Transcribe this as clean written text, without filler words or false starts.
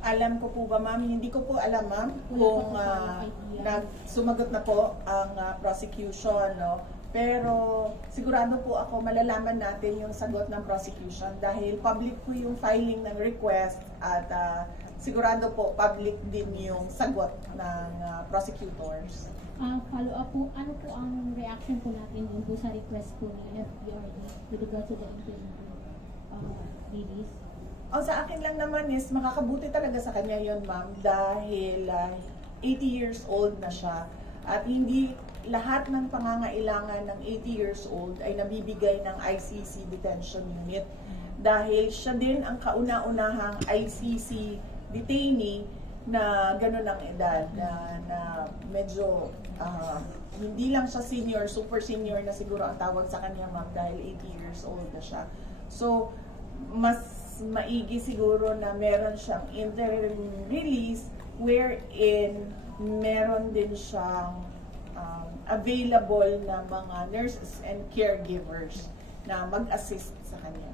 Alam ko po ba, ma'am? Hindi ko po alam, ma'am, kung sumagot na po ang prosecution, no? Pero sigurado po ako malalaman natin yung sagot ng prosecution dahil public po yung filing ng request at sigurado po public din yung sagot ng prosecutors. Follow up po, ano po ang reaction po natin dun po sa request po ni FBRD with regard to the interim release? Sa akin lang naman is makakabuti talaga sa kanya yon, ma'am, dahil 80 years old na siya at hindi lahat ng pangangailangan ng 80 years old ay nabibigay ng ICC detention unit dahil siya din ang kauna-unahang ICC detainee na gano'n ang edad na medyo hindi lang siya senior, super senior na siguro ang tawag sa kanya, ma'am, dahil 80 years old na siya. So mas maigi siguro na meron siyang interim release wherein meron din siyang available na mga nurses and caregivers na mag-assist sa kanya.